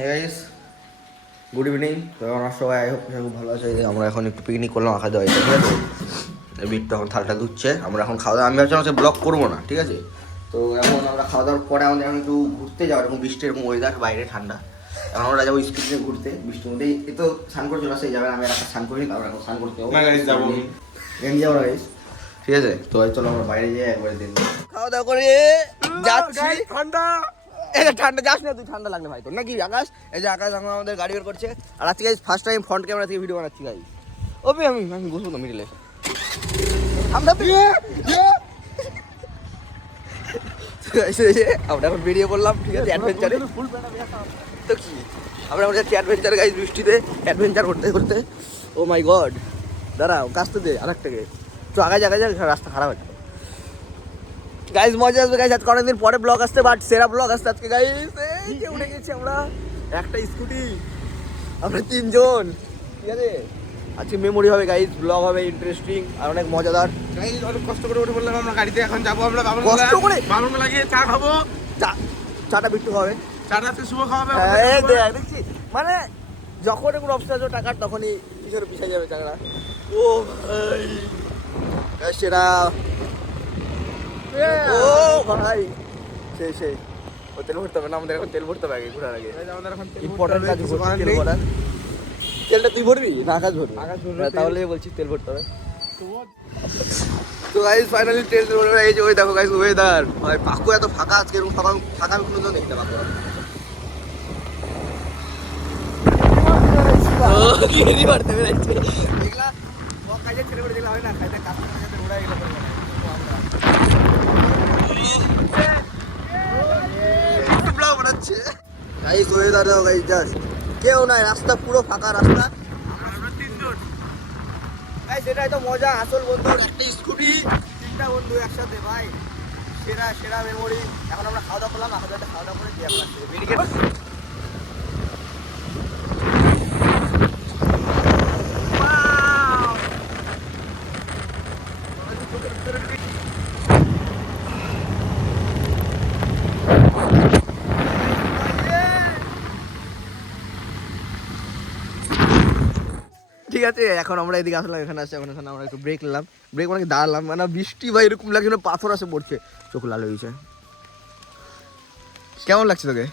Hey guys, good evening. তো আমার সবাই আই হোপ খুব ভালো আছে। আমরা এখন একটু পিকনিক করলাম আঁকা দেওয়া, ঠিক আছে। বিট তখন থালটা ধুচ্ছে, আমরা এখন খাওয়া দাওয়া, আমি ভাবছিলাম সে ব্লগ করবো না, ঠিক আছে। তো এখন আমরা খাওয়া দাওয়ার পরে আমাদের এখন একটু ঘুরতে যাওয়ার, এরকম বৃষ্টির এরকম ওয়েদার, বাইরে ঠান্ডা। এখন আমরা যাবো স্কুল থেকে ঘুরতে, বৃষ্টির মধ্যে। এই তো স্নান করে চলে আসে যাবে, আমি একটা স্নান করিনি, তারপর এখন স্নান করতে যাবো। যাবো না গাইস, ঠিক আছে। তো চলো আমরা বাইরে যাই একবারে দিন খাওয়া দাওয়া করে যাচ্ছি। ঠান্ডা ঠান্ডা যাস না তুই, ঠান্ডা লাগলে ভাই তোর নাকি। আকাশ, এই যে আকাশ এখন আমাদের গাড়ি বের করছে। আর আজকে ফার্স্ট টাইম ফ্রন্ট ক্যামেরা থেকে ভিডিও বানাচ্ছি গাইস। ওপি আমি বসবো না মিডিলে, আমরা এখন বেরিয়ে পড়লাম, ঠিক আছে, অ্যাডভেঞ্চারে। তো কি আমরা যাচ্ছি অ্যাডভেঞ্চার গাইস, বৃষ্টিতে অ্যাডভেঞ্চার করতে করতে। ও মাই গড, দাঁড়াও কাজতে দে আরেকটাকে, তো আগায় রাস্তা খারাপ আছে গাইস। মজা আসবে গাইস, আজকে অনেকদিন পরে ব্লগ আসছে, বাট সেরা ব্লগ আসছে আজকে গাইস। এই যে উঠে গেছি আমরা, একটা স্কুটি, আমরা তিনজন, ঠিক আছে। আজকে মেমোরি হবে গাইস, ব্লগ হবে ইন্টারেস্টিং আর অনেক মজাদার গাইস। অনেক কষ্ট করে উঠে বললাম আমরা গাড়িতে, এখন যাবো আমরা কষ্ট করে বামনগোলা গিয়ে চা খাবো। চাটা বিট্টু খাবে, চাটা আজকে শুভ খাওয়াবে। দেখছি মানে যখন কোনো অপশন আছে টাকার, তখনই কিসের পিছিয়ে যাবে টাকাটা। ও ভাই সেরা, ও ভাই সেই ও তেল ভরতে হবে না, আমাদের এখন তেল ভরতে হবে আগে ঘোরার আগে। আমাদের এখন ইম্পর্টেন্ট কাজ তেল ভরার। তেলটা তুই ভরবি না আকাশ ভরবি? তাহলে বলছি তেল ভরতে হবে। তো গাইস ফাইনালি তেল ভরে এই যে ওই দেখো গাইস ওয়েদার, ভাই পাকু এত ফাঁকা আজকে, এরকম ফাঁকা আমি কোনোদিন দেখতে পাবো না। কি মারতে বেরাইছে এগুলা কাজে ছেলে করে দিলে হয় না, খাইতে কাজ করে যাতে ওড়াই গেল করে ব্লগ বানাচ্ছে গাইস। ওয়েদার দাও গাইস, জাস্ট কেউ নাই, রাস্তা পুরো ফাঁকা রাস্তা, আমরা তিনজন গাইস। এটাই তো মজা, আসল বন্ধুর একটা স্কুটি, তিনটা বন্ধু একসাথে, ভাই সেরা মেমোরি। এখন আমরা খাওয়া দাওয়া করলাম, খাওয়া দাওয়া করে দিয়ে আপনার বেরিয়ে ঠিক আছে। এখন আমরা এদিকে আসলাম, এখানে আসছি, এখন এখানে আমরা একটু ব্রেক নিলাম, ব্রেক মানে দাঁড়ালাম, মানে বৃষ্টি ভাই এরকম লাগছে না, পাথর আসে পড়ছে, চোখ লাল হয়েছে। কেমন লাগছে তোকে?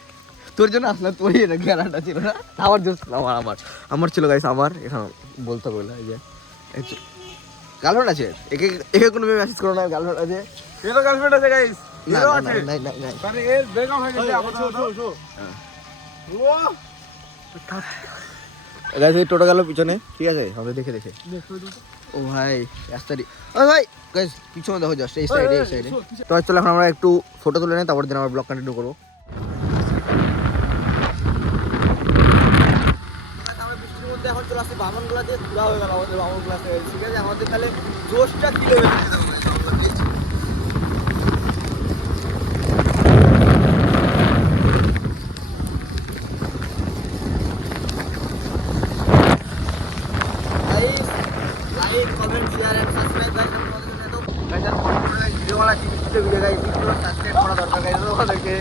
তোর জন্য আসলাম, তোর এটা গ্যারান্টা ছিল না, আমার জন্য আমার ছিল গাইস। আমার এখানে বলতে হবে এই যে গার্লফ্রেন্ড আছে, একে কোনো মেসেজ করো না, গার্লফ্রেন্ড আছে, এরও গার্লফ্রেন্ড আছে গাইস। এরও আছে নাই মানে এর ব্রেকআপ হয়ে গেছে আপাতত। ও গাইস এই টোটো গেল পিছনে, ঠিক আছে, আমরা দেখে ও ভাই রাস্তাটি, ও ভাই গাইস পিছনে দেখো, জাস্ট এই সাইডে তো চলো এখন আমরা একটু ফটো তুলে নিই, তারপর দিন আমরা ব্লগ কন্টিনিউ করবো। বৃষ্টির মধ্যে এখন চলে আসছি বামনগোলা দিয়ে, ঘোরা হয়ে গেল আমাদের বামনগোলা, ঠিক আছে। আমাদের তাহলে জোশটা কি level like comment share and subscribe guys. আমাদের জন্য এত গাইস ভিডিও বানা ভিডিও গাইস, সাবস্ক্রাইব করা দরকার গাইস আমাদেরকে।